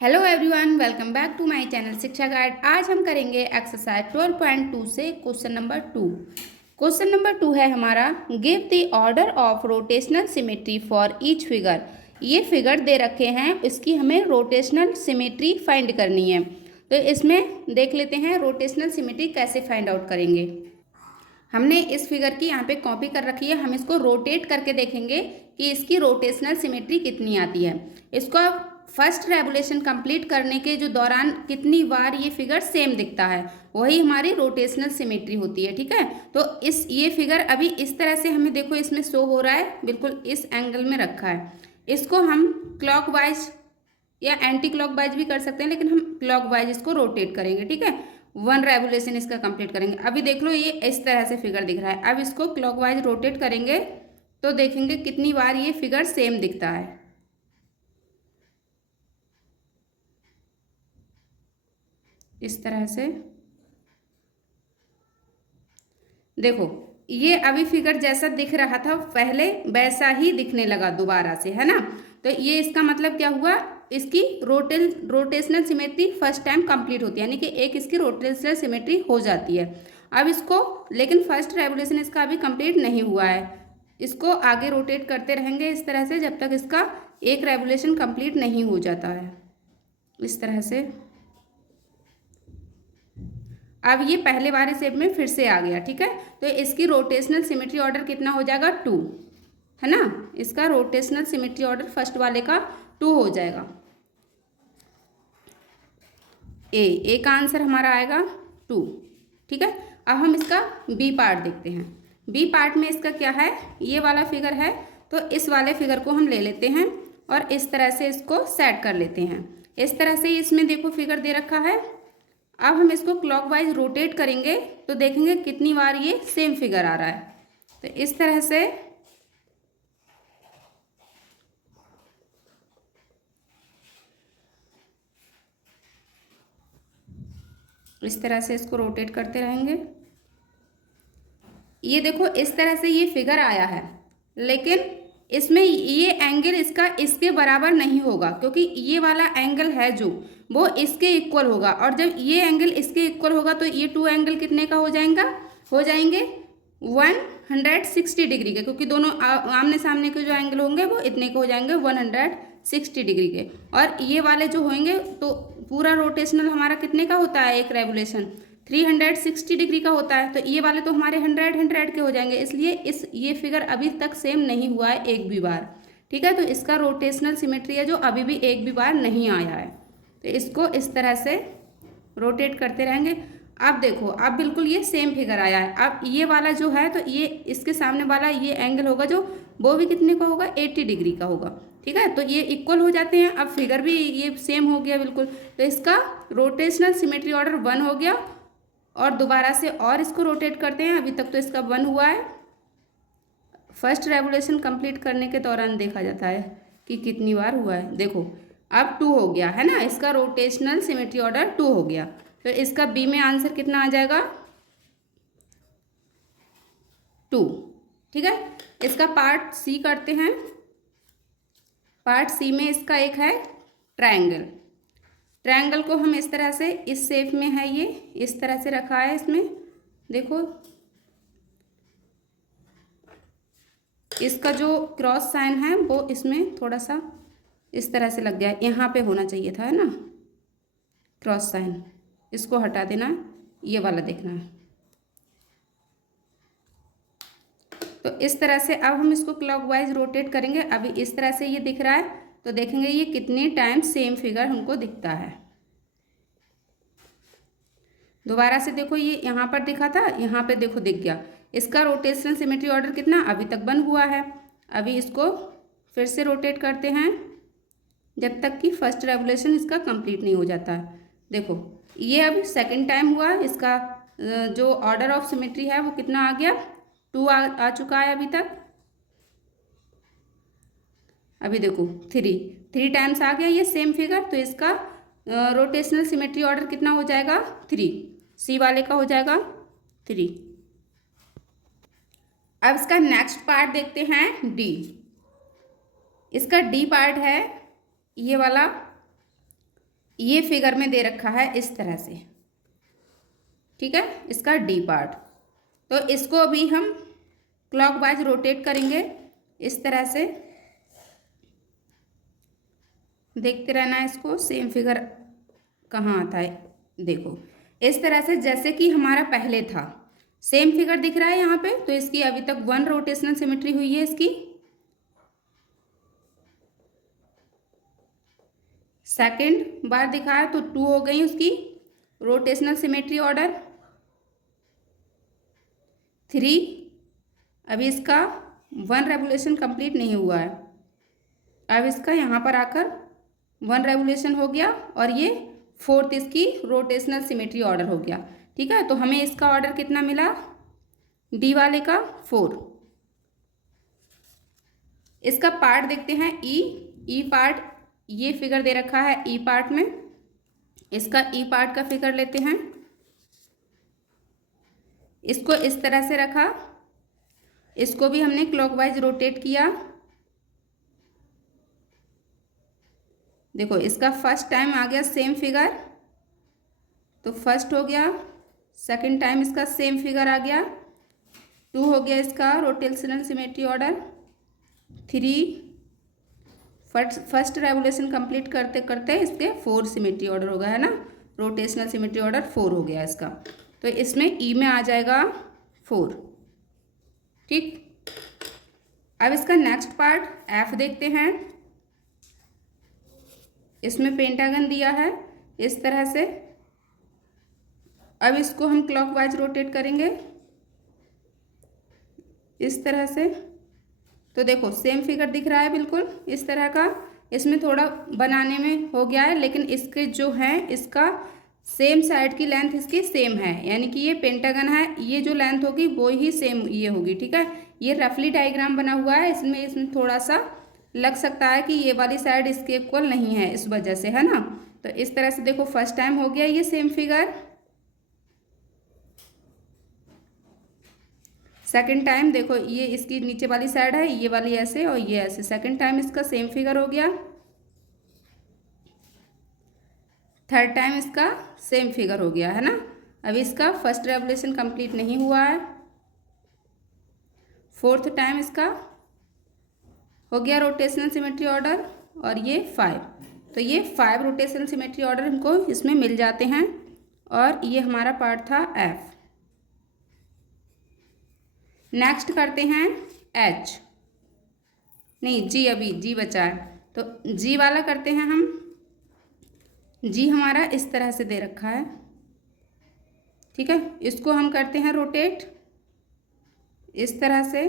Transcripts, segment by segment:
Hello everyone, welcome back to my channel Shiksha guide. आज हम करेंगे एक्सरसाइज 12.2 से क्वेश्चन नंबर 2। क्वेश्चन नंबर 2 है हमारा, give the order of rotational symmetry for each figure. ये figure दे रखे हैं, इसकी हमें रोटेशनल सिमेट्री फाइंड करनी है। तो इसमें देख लेते हैं रोटेशनल सिमेट्री कैसे फाइंड आउट करेंगे। हमने इस फिगर की यहाँ पे कॉपी कर रखी है, हम इसको रोटेट करके देखेंगे कि इसकी रोटेशनल सिमेट्री कितनी आती है। इसको अब फर्स्ट रेवोल्यूशन कंप्लीट करने के जो दौरान कितनी बार ये फिगर सेम दिखता है, वही हमारी रोटेशनल सिमेट्री होती है। ठीक है, तो ये फिगर अभी इस तरह से हमें देखो इसमें शो हो रहा है, बिल्कुल इस एंगल में रखा है। इसको हम क्लॉकवाइज या एंटी क्लॉकवाइज भी कर सकते हैं, लेकिन हम क्लॉकवाइज इसको रोटेट करेंगे। ठीक है, 1 रेवोल्यूशन इसका कंप्लीट करेंगे। अभी देख लो ये इस तरह से फिगर दिख रहा है। अब इसको क्लॉकवाइज रोटेट करेंगे तो देखेंगे कितनी बार ये फिगर सेम दिखता है। इस तरह से देखो, ये अभी फिगर जैसा दिख रहा था पहले वैसा ही दिखने लगा दोबारा से, है ना। तो ये इसका मतलब क्या हुआ, इसकी rotational symmetry first time complete होती है, यानी कि एक इसकी रोटेशनल सिमेट्री हो जाती है। अब इसको, लेकिन फर्स्ट रेवोल्यूशन इसका अभी कंप्लीट नहीं हुआ है। इसको आगे रोटेट करते रहेंगे इस तरह से जब तक इसका एक रेवोल्यूशन कंप्लीट नहीं हो जाता है। इस तरह से अब ये पहले वाले शेप में फिर से आ गया। ठीक है, तो इसकी रोटेशनल सिमेट्री ऑर्डर कितना हो जाएगा, 2, है ना। इसका रोटेशनल सिमेट्री ऑर्डर फर्स्ट वाले का 2 हो जाएगा। ए का आंसर हमारा आएगा 2। ठीक है, अब हम इसका बी पार्ट देखते हैं। बी पार्ट में इसका क्या है, ये वाला फिगर है, तो इस वाले फिगर को हम ले लेते हैं और इस तरह से इसको सेट कर लेते हैं। इस तरह से इसमें देखो फिगर दे रखा है। अब हम इसको क्लॉकवाइज रोटेट करेंगे तो देखेंगे कितनी बार ये सेम फिगर आ रहा है। तो इस तरह से इसको रोटेट करते रहेंगे। ये देखो इस तरह से ये फिगर आया है, लेकिन इसमें ये एंगल इसका इसके बराबर नहीं होगा, क्योंकि ये वाला एंगल है जो वो इसके इक्वल होगा, और जब ये एंगल इसके इक्वल होगा तो ये 2 एंगल कितने का हो जाएंगे 160 डिग्री के, क्योंकि दोनों आमने सामने के जो एंगल होंगे वो इतने के हो जाएंगे 160 डिग्री के। और ये वाले जो होंगे तो पूरा रोटेशनल हमारा कितने का होता है, एक रेवोल्यूशन 360 डिग्री का होता है। तो ये वाले तो हमारे 100 के हो जाएंगे, इसलिए ये फिगर अभी तक सेम नहीं हुआ है एक भी बार। ठीक है, तो इसका रोटेशनल सिमेट्री है जो अभी भी एक भी बार नहीं आया है। तो इसको इस तरह से रोटेट करते रहेंगे। अब देखो, अब बिल्कुल ये सेम फिगर आया है। अब ये वाला जो है, तो ये इसके सामने वाला ये एंगल होगा जो वो भी कितने का होगा, 80 डिग्री का होगा। ठीक है, तो ये इक्वल हो जाते हैं। अब फिगर भी ये सेम हो गया बिल्कुल, तो इसका रोटेशनल सिमेट्री ऑर्डर 1 हो गया। और दोबारा से और इसको रोटेट करते हैं। अभी तक तो इसका 1 हुआ है, फर्स्ट रेवोल्यूशन कंप्लीट करने के दौरान देखा जाता है कि कितनी बार हुआ है। देखो अब 2 हो गया है ना, इसका रोटेशनल सिमेट्री ऑर्डर 2 हो गया। तो इसका बी में आंसर कितना आ जाएगा, 2। ठीक है, इसका पार्ट सी करते हैं। पार्ट सी में इसका एक है ट्रायंगल। ट्रायंगल को हम इस तरह से, इस शेप में है, ये इस तरह से रखा है। इसमें देखो इसका जो क्रॉस साइन है वो इसमें थोड़ा सा इस तरह से लग गया, यहाँ पे होना चाहिए था, है ना, क्रॉस साइन। इसको हटा देना, ये वाला देखना है। तो इस तरह से अब हम इसको क्लॉकवाइज रोटेट करेंगे। अभी इस तरह से ये दिख रहा है, तो देखेंगे ये कितने टाइम सेम फिगर हमको दिखता है। दोबारा से देखो, ये यहाँ पर दिखा था, यहाँ पे देखो दिख गया। इसका रोटेशनल सिमेट्री ऑर्डर कितना, अभी तक 1 हुआ है। अभी इसको फिर से रोटेट करते हैं जब तक कि फर्स्ट रेवोल्यूशन इसका कंप्लीट नहीं हो जाता है। देखो ये अब सेकंड टाइम हुआ, इसका जो ऑर्डर ऑफ सिमेट्री है वो कितना आ गया, 2 आ चुका है अभी तक। अभी देखो 3 टाइम्स आ गया ये सेम फिगर, तो इसका रोटेशनल सिमेट्री ऑर्डर कितना हो जाएगा, 3। सी वाले का हो जाएगा 3। अब इसका नेक्स्ट पार्ट देखते हैं, डी। इसका डी पार्ट है ये वाला, ये फिगर में दे रखा है इस तरह से, ठीक है, इसका डी पार्ट। तो इसको अभी हम क्लॉकवाइज रोटेट करेंगे इस तरह से, देखते रहना है इसको, सेम फिगर कहाँ आता है, देखो इस तरह से जैसे कि हमारा पहले था, सेम फिगर दिख रहा है यहाँ पे। तो इसकी अभी तक 1 रोटेशनल सिमेट्री हुई है इसकी, सेकंड बार दिखाया तो 2 हो गई उसकी रोटेशनल सिमेट्री ऑर्डर, 3, अभी इसका 1 रेवोल्यूशन कंप्लीट नहीं हुआ है, अब इसका यहाँ पर आकर 1 रेवोल्यूशन हो गया और ये 4th इसकी रोटेशनल सिमेट्री ऑर्डर हो गया, ठीक है। तो हमें इसका ऑर्डर कितना मिला, डी वाले का 4। इसका पार्ट देखते हैं, ई पार्ट, ये फिगर दे रखा है ई पार्ट में, इसका ई पार्ट का फिगर लेते हैं, इसको इस तरह से रखा, इसको भी हमने क्लॉकवाइज रोटेट किया, देखो इसका फर्स्ट टाइम आ गया सेम फिगर, तो फर्स्ट हो गया, सेकंड टाइम इसका सेम फिगर आ गया, 2 हो गया इसका rotational symmetry order, 3, first revolution complete करते करते इसके 4 सिमेट्री ऑर्डर हो गया है ना, रोटेशनल सिमेट्री ऑर्डर 4 हो गया इसका। तो इसमें ई में आ जाएगा 4, ठीक। अब इसका नेक्स्ट पार्ट एफ देखते हैं, इसमें पेंटागन दिया है इस तरह से, अब इसको हम क्लॉकवाइज रोटेट करेंगे इस तरह से। तो देखो सेम फिगर दिख रहा है बिल्कुल इस तरह का, इसमें थोड़ा बनाने में हो गया है, लेकिन इसके जो है इसका सेम साइड की लेंथ इसकी सेम है, यानी कि ये पेंटागन है, ये जो लेंथ होगी वो ही सेम ये होगी, ठीक है। ये रफली डायग्राम बना हुआ है, इसमें थोड़ा सा लग सकता है कि ये वाली साइड इसके इक्वल नहीं है, इस वजह से, है ना। तो इस तरह से देखो फर्स्ट टाइम हो गया ये सेम फिगर, सेकंड टाइम देखो ये इसकी नीचे वाली साइड है, ये वाली ऐसे और ये ऐसे, सेकंड टाइम इसका सेम फिगर हो गया, थर्ड टाइम इसका सेम फिगर हो गया, है ना। अभी इसका फर्स्ट रेवोल्यूशन कंप्लीट नहीं हुआ है, फोर्थ टाइम इसका हो गया रोटेशनल सिमेट्री ऑर्डर, और ये 5, तो ये 5 रोटेशनल सिमेट्री ऑर्डर हमको इसमें मिल जाते हैं, और ये हमारा पार्ट था एफ। नेक्स्ट करते हैं एच, नहीं जी, अभी जी बचा है, तो जी वाला करते हैं हम। जी हमारा इस तरह से दे रखा है, ठीक है, इसको हम करते हैं रोटेट इस तरह से।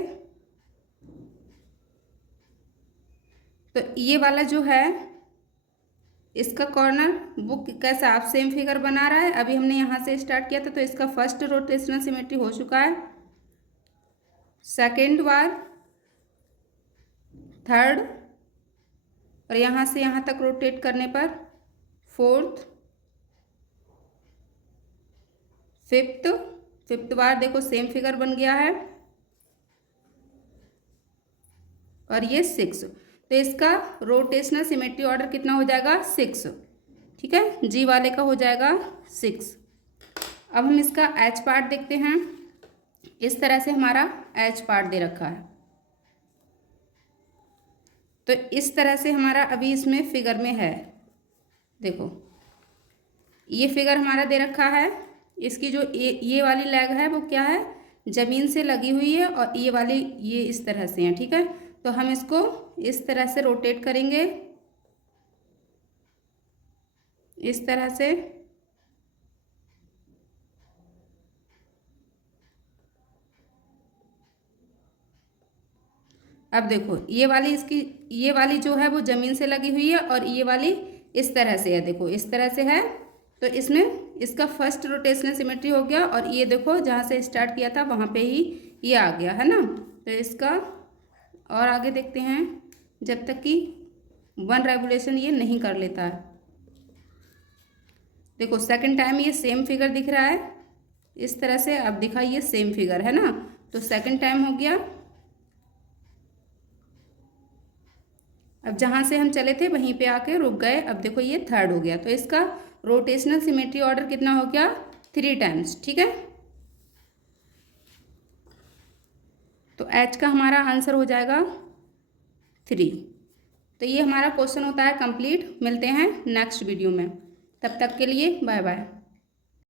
तो ये वाला जो है इसका कॉर्नर वो कैसा आप सेम फिगर बना रहा है, अभी हमने यहाँ से स्टार्ट किया था, तो इसका फर्स्ट रोटेशनल सिमेट्री हो चुका है, सेकेंड बार, थर्ड, और यहाँ से यहाँ तक रोटेट करने पर फोर्थ, फिफ्थ बार देखो सेम फिगर बन गया है, और ये 6, तो इसका रोटेशनल सिमेट्री ऑर्डर कितना हो जाएगा 6, ठीक है, जी वाले का हो जाएगा 6। अब हम इसका एच पार्ट देखते हैं, इस तरह से हमारा एच पार्ट दे रखा है, तो इस तरह से हमारा अभी इसमें फिगर में है, देखो ये फिगर हमारा दे रखा है, इसकी जो ये वाली लेग है वो क्या है, ज़मीन से लगी हुई है, और ये वाली ये इस तरह से है, ठीक है। तो हम इसको इस तरह से रोटेट करेंगे इस तरह से, अब देखो ये वाली इसकी ये वाली जो है वो ज़मीन से लगी हुई है, और ये वाली इस तरह से है, देखो इस तरह से है, तो इसमें इसका फर्स्ट रोटेशनल सिमेट्री हो गया, और ये देखो जहाँ से स्टार्ट किया था वहाँ पे ही ये आ गया, है ना। तो इसका और आगे देखते हैं, जब तक कि 1 रेवोल्यूशन ये नहीं कर लेता है। देखो सेकंड टाइम ये सेम फिगर दिख रहा है इस तरह से, अब दिखाइए सेम फिगर, है ना, तो सेकंड टाइम हो गया, अब जहाँ से हम चले थे वहीं पे आके रुक गए। अब देखो ये थर्ड हो गया, तो इसका रोटेशनल सिमेट्री ऑर्डर कितना हो गया? 3 टाइम्स। ठीक है, तो एच का हमारा आंसर हो जाएगा 3। तो ये हमारा क्वेश्चन होता है कंप्लीट। मिलते हैं नेक्स्ट वीडियो में, तब तक के लिए बाय बाय।